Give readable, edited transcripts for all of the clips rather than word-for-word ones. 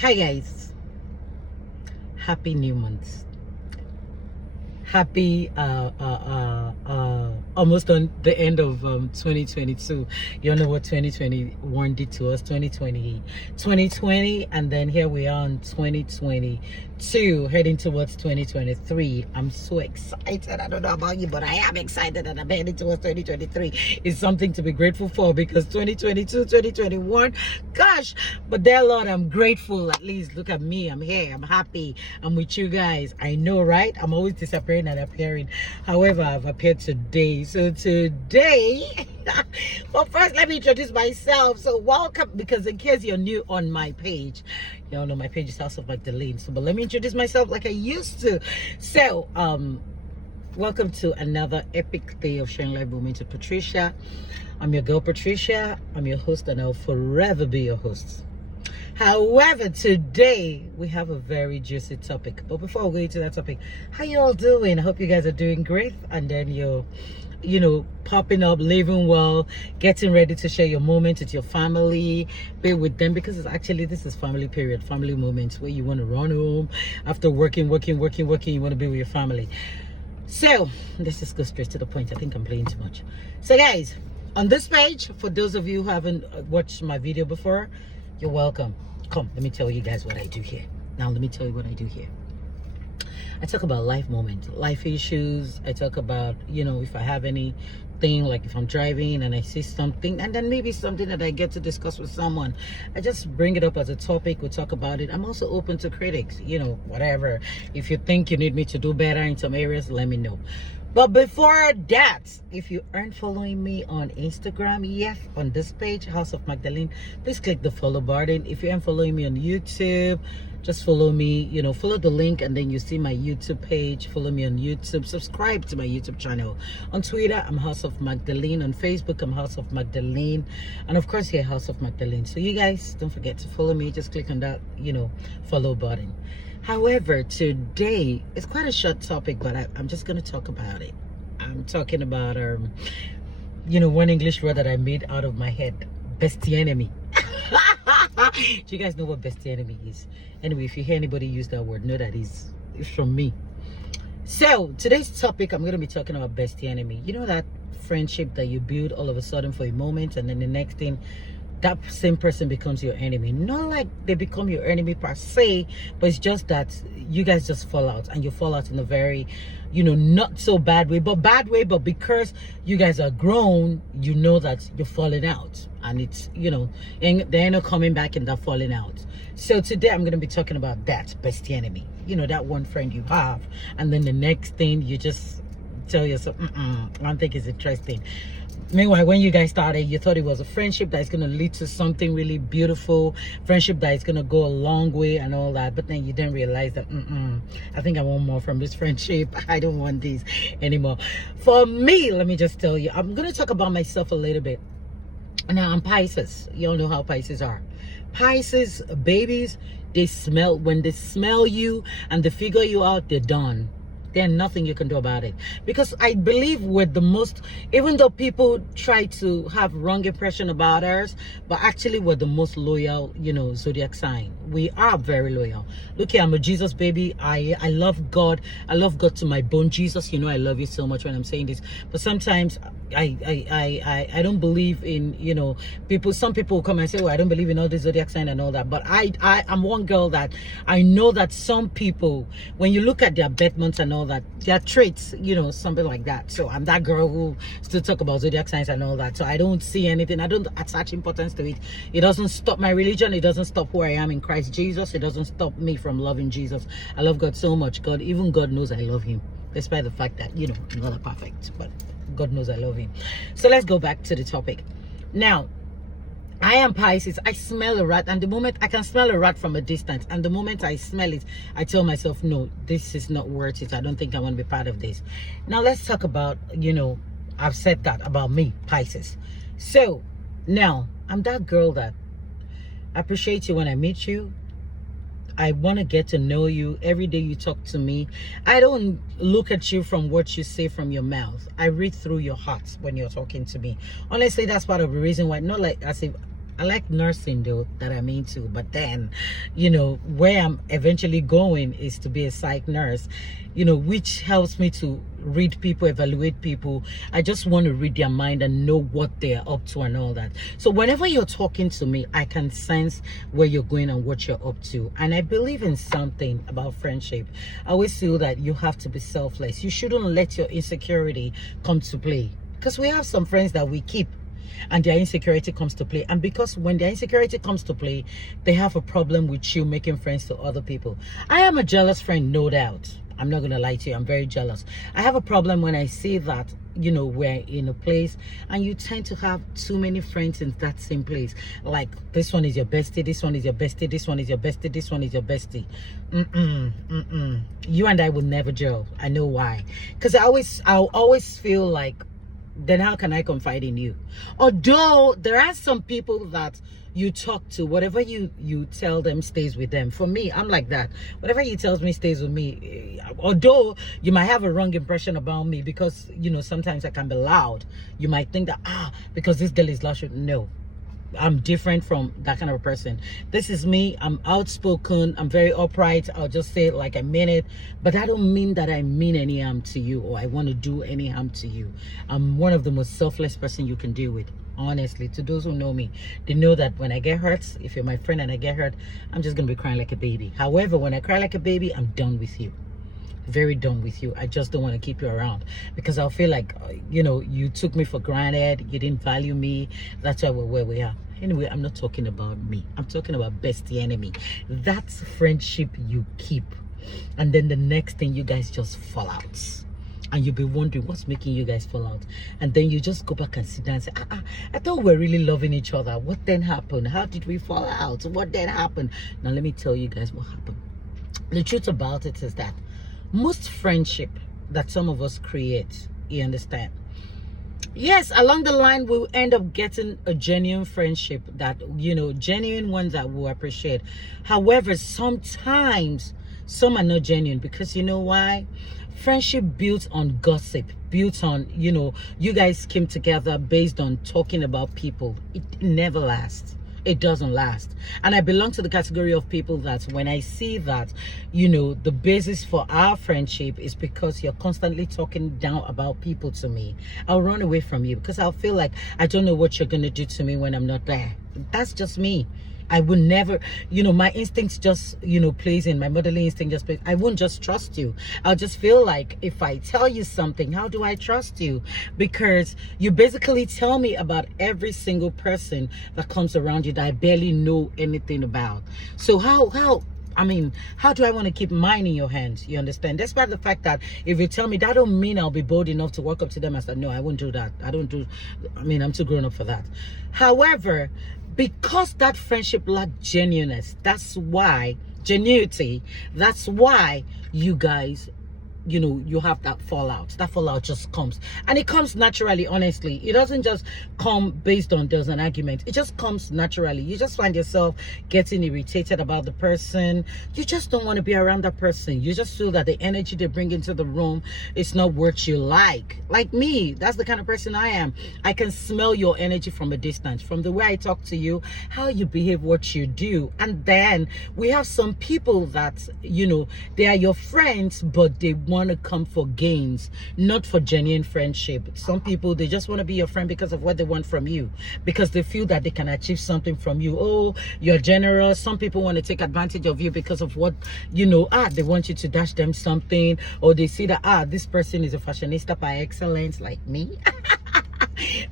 Hi guys, happy new month. Happy almost on the end of 2022. You all know what 2021 did to us. 2020, and then here we are in 2022, heading towards 2023. I'm so excited. I don't know about you, but I am excited, and I'm heading towards 2023. It's something to be grateful for, because 2022, 2021, gosh, but there, Lord, I'm grateful. At least look at me, I'm here, I'm happy, I'm with you guys. I know, right? I'm always disappearing and appearing. However, I've appeared today. So today, but first let me introduce myself. So welcome, because in case you're new on my page, you all know my page is House of Magdalene. So but let me introduce myself like I used to. So welcome to another epic day of sharing life moments with Patricia. I'm your girl Patricia. I'm your host, and I'll forever be your host. However, today we have a very juicy topic. But before we go into that topic, how you all doing? I hope you guys are doing great, and then you're, popping up, living well, getting ready to share your moment with your family, be with them, because this is family period, family moments where you want to run home after working, you want to be with your family. So let's just go straight to the point. I think I'm playing too much. So guys, on this page, for those of you who haven't watched my video before, you're welcome. Come, let me tell you guys what I do here. Now, let me tell you what I do here. I talk about life moments, life issues. I talk about, if I have anything, like if I'm driving and I see something, and then maybe something that I get to discuss with someone, I just bring it up as a topic. We talk about it. I'm also open to critics, whatever. If you think you need me to do better in some areas, let me know. But before that, if you aren't following me on Instagram yet, on this page, House of Magdalene, please click the follow button. If you aren't following me on YouTube, just follow me, follow the link, and then you see my YouTube page. Follow me on YouTube. Subscribe to my YouTube channel. On Twitter, I'm House of Magdalene. On Facebook, I'm House of Magdalene. And of course, here, House of Magdalene. So you guys, don't forget to follow me. Just click on that, follow button. However, today, it's quite a short topic, but I'm just going to talk about it. I'm talking about, one English word that I made out of my head. Bestienemy. Do you guys know what bestienemy is? Anyway, if you hear anybody use that word, know that it's from me. So, today's topic, I'm going to be talking about bestienemy. You know that friendship that you build all of a sudden for a moment, and then the next thing, that same person becomes your enemy. Not like they become your enemy per se, but it's just that you guys just fall out, and you fall out in a very, not so bad way, but because you guys are grown, you know that you're falling out, and it's, and they're not coming back in that falling out. So today I'm going to be talking about that bestienemy. That one friend you have, and then the next thing you just tell yourself, I don't think it's interesting. Meanwhile, when you guys started, you thought it was a friendship that is going to lead to something really beautiful, friendship that is going to go a long way and all that. But then you didn't realize that, I think I want more from this friendship. I don't want this anymore. For me, let me just tell you, I'm going to talk about myself a little bit. Now, I'm Pisces. You all know how Pisces are. Pisces, babies, when they smell you and they figure you out, they're done. There's nothing you can do about it, because I believe we're the most, even though people try to have wrong impression about us, but actually we're the most loyal, zodiac sign. We are very loyal. Look here, I'm a Jesus baby. I love God. I love God to my bone. Jesus, I love you so much when I'm saying this. But sometimes I don't believe in, people. Some people will come and say, well, I don't believe in all this zodiac sign and all that. But I'm one girl that I know that some people, when you look at their birth months and all that, their traits, something like that. So I'm that girl who still talk about zodiac signs and all that. So I don't see anything. I don't attach importance to it. It doesn't stop my religion. It doesn't stop who I am in Christ Jesus. It doesn't stop me from loving Jesus. I love God so much. Even God knows I love him, despite the fact that, I'm not perfect, but God knows I love him. So let's go back to the topic. Now, I am Pisces. I smell a rat, and the moment I can smell a rat from a distance, and the moment I smell it, I tell myself, no, this is not worth it. I don't think I want to be part of this. Now let's talk about, I've said that about me, Pisces. So now I'm that girl that appreciates you when I meet you. I want to get to know you. Every day you talk to me, I don't look at you from what you say from your mouth. I read through your heart when you're talking to me. Honestly, that's part of the reason why, not like as if I like nursing though, that I'm into, but then, you know, where I'm eventually going is to be a psych nurse, you know, which helps me to read people, evaluate people. I just want to read their mind and know what they're up to and all that. So whenever you're talking to me, I can sense where you're going and what you're up to. And I believe in something about friendship. I always feel that you have to be selfless. You shouldn't let your insecurity come to play, because we have some friends that we keep and their insecurity comes to play, and because when their insecurity comes to play, they have a problem with you making friends to other people. I am a jealous friend, no doubt. I'm not gonna lie to you, I'm very jealous. I have a problem when I see that, you know, we're in a place and you tend to have too many friends in that same place. Like, this one is your bestie, this one is your bestie, this one is your bestie, this one is your bestie. You and I will never gel. I know why. Because I'll always feel like, then how can I confide in you? Although there are some people that you talk to, whatever you tell them stays with them. For me, I'm like that. Whatever he tells me stays with me. Although you might have a wrong impression about me, because, you know, sometimes I can be loud. You might think that, because this girl is loud. No, I'm different from that kind of a person. This is me. I'm outspoken. I'm very upright. I'll just say it like I mean it. But that don't mean that I mean any harm to you or I want to do any harm to you. I'm one of the most selfless person you can deal with. Honestly, to those who know me, they know that when I get hurt, if you're my friend and I get hurt, I'm just going to be crying like a baby. However, when I cry like a baby, I'm done with you. Very done with you. I just don't want to keep you around, because I'll feel like, you know, you took me for granted, you didn't value me. That's why we're where we are. Anyway, I'm not talking about me, I'm talking about Bestienemy. That's friendship you keep, and then the next thing you guys just fall out, and you'll be wondering what's making you guys fall out, and then you just go back and sit down and say, I thought we were really loving each other. What then happened? How did we fall out? What then happened? Now let me tell you guys what happened. The truth about it is that most friendship that some of us create, you understand, yes, along the line we'll end up getting a genuine friendship that, you know, genuine ones that we'll appreciate. However, sometimes some are not genuine, because you know why? Friendship built on gossip, built on, you know, you guys came together based on talking about people. It never lasts. It doesn't last. And I belong to the category of people that when I see that, you know, the basis for our friendship is because you're constantly talking down about people to me, I'll run away from you, because I'll feel like I don't know what you're going to do to me when I'm not there. That's just me. I would never, you know, my instincts just, you know, plays in, my motherly instinct just plays. I wouldn't just trust you. I'll just feel like if I tell you something, how do I trust you? Because you basically tell me about every single person that comes around you that I barely know anything about. So how do I want to keep mine in your hands? You understand? Despite the fact that if you tell me, that don't mean I'll be bold enough to walk up to them and say, no, I won't do that. I'm too grown up for that. However, because that friendship lacked genuineness, that's why you guys, you know, you have that fallout. That fallout just comes, and it comes naturally. Honestly, it doesn't just come based on there's an argument. It just comes naturally. You just find yourself getting irritated about the person. You just don't want to be around that person. You just feel that the energy they bring into the room is not what you like me, that's the kind of person I am. I can smell your energy from a distance, from the way I talk to you, how you behave, what you do. And then we have some people that, you know, they are your friends, but they want to come for gains, not for genuine friendship. Some people, they just want to be your friend because of what they want from you, because they feel that they can achieve something from you. Oh, you're generous. Some people want to take advantage of you because of what, you know, they want you to dash them something, or they see that this person is a fashionista par excellence, like me.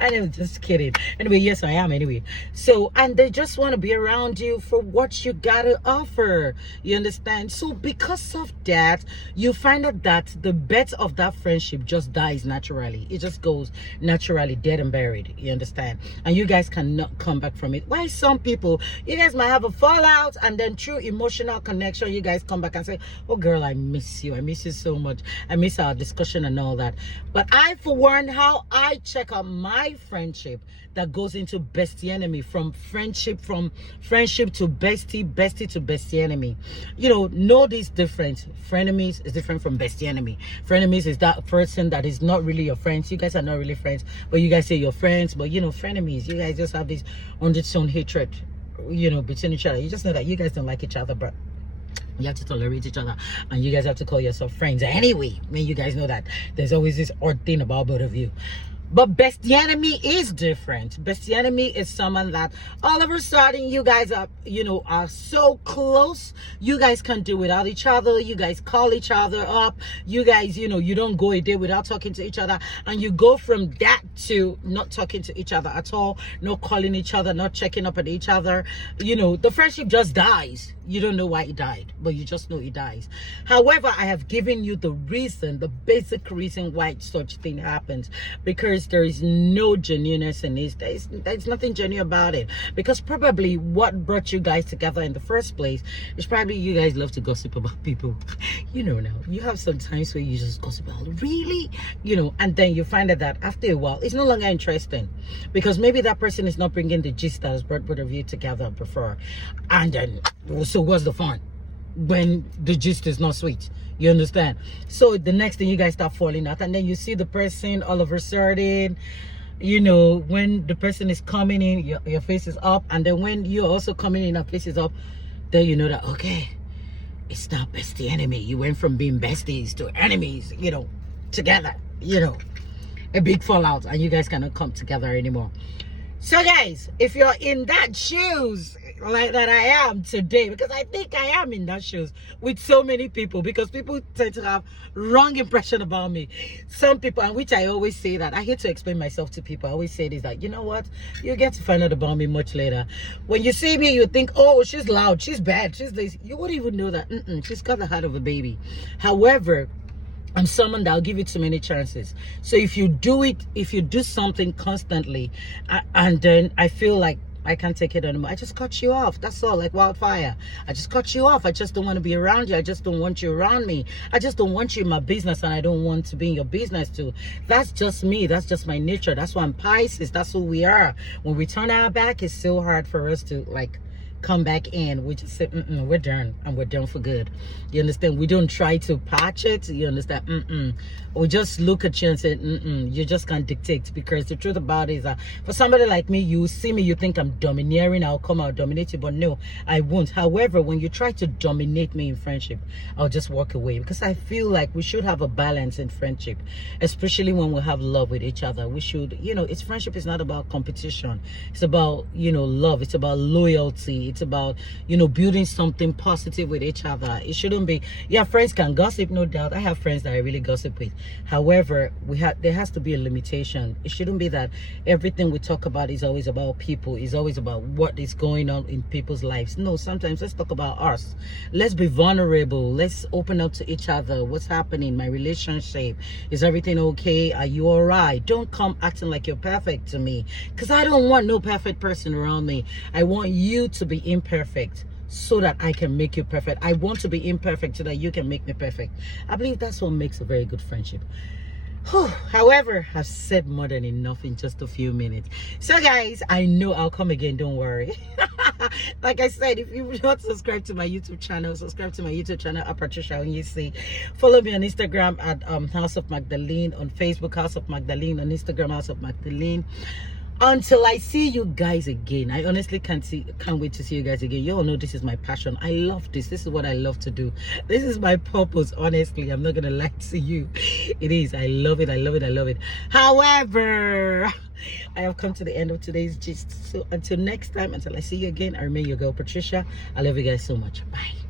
And I'm just kidding. Anyway, yes, I am anyway. So, and they just want to be around you for what you gotta offer. You understand? So because of that, you find out that the bet of that friendship just dies naturally. It just goes naturally dead and buried. You understand? And you guys cannot come back from it. Why some people, you guys might have a fallout, and then through emotional connection, you guys come back and say, oh girl, I miss you. I miss you so much. I miss our discussion and all that. But I, for one, how I check out my friendship that goes into Bestienemy, from friendship to bestie, bestie to Bestienemy. You know this difference. Frenemies is different from Bestienemy. Frenemies is that person that is not really your friends. You guys are not really friends, but you guys say you're friends. But frenemies, you guys just have this undertone hatred, between each other. You just know that you guys don't like each other, but you have to tolerate each other, and you guys have to call yourself friends anyway. I mean, you guys know that there's always this odd thing about both of you. But Bestienemy is different. Bestienemy is someone that all of a sudden you guys are, are so close. You guys can't do without each other. You guys call each other up. You guys, you don't go a day without talking to each other. And you go from that to not talking to each other at all, not calling each other, not checking up at each other. The friendship just dies. You don't know why it died, but you just know it dies. However, I have given you the reason, the basic reason why such thing happens, because there is no genuineness in this. There's nothing genuine about it, because probably what brought you guys together in the first place is probably you guys love to gossip about people. Now you have some times where you just gossip about, really, and then you find out that after a while it's no longer interesting, because maybe that person is not bringing the gist that has brought both of you together before. And then so what's the fun when the gist is not sweet? You understand? So the next thing, you guys start falling out, and then you see the person all of a sudden, when the person is coming in, your face is up, and then when you're also coming in, your face is up, then you know that, okay, it's not Bestienemy. You went from being besties to enemies, together, a big fallout, and you guys cannot come together anymore. So guys, if you're in that shoes like that I am today, because I think I am in that shoes with so many people, because people tend to have wrong impression about me. Some people, and which I always say that, I hate to explain myself to people. I always say this, that, you know what, you get to find out about me much later. When you see me, you think, oh, she's loud, she's bad, she's this. You wouldn't even know that. She's got the heart of a baby. However, I'm someone that'll give you too many chances. So if you do something constantly, and then I feel like I can't take it anymore, I just cut you off. That's all, like wildfire. I just cut you off. I just don't want to be around you. I just don't want you around me. I just don't want you in my business, and I don't want to be in your business too. That's just me. That's just my nature. That's why I'm Pisces. That's who we are. When we turn our back, it's so hard for us to come back in. We just say, we're done, and we're done for good. You understand? We don't try to patch it. You understand? We just look at you and say, you just can't dictate, because the truth about it is that for somebody like me, you see me, you think I'm domineering, I'll come out dominate you, but no, I won't. However, when you try to dominate me in friendship, I'll just walk away, because I feel like we should have a balance in friendship, especially when we have love with each other. We should, friendship is not about competition. It's about, love. It's about loyalty. It's about, building something positive with each other. It shouldn't be, friends can gossip, no doubt. I have friends that I really gossip with. However, there has to be a limitation. It shouldn't be that everything we talk about is always about people, is always about what is going on in people's lives. No, sometimes let's talk about us. Let's be vulnerable. Let's open up to each other. What's happening? My relationship, is everything okay? Are you all right? Don't come acting like you're perfect to me, because I don't want no perfect person around me. I want you to be imperfect so that I can make you perfect. I want to be imperfect so that you can make me perfect. I believe that's what makes a very good friendship. However, I've said more than enough in just a few minutes. So guys, I know I'll come again, don't worry. Like I said, if you've not subscribed to my YouTube channel, subscribe to my YouTube channel at Patricia. When you see, follow me on Instagram at House of Magdalene, on Facebook House of Magdalene, on Instagram House of Magdalene. Until I see you guys again, I honestly can't wait to see you guys again. You all know this is my passion. I love this. This is what I love to do. This is my purpose, honestly. I'm not gonna lie to you. It is. I love it. I love it. I love it. However, I have come to the end of today's gist. So until next time, until I see you again, I remain your girl Patricia. I love you guys so much. Bye.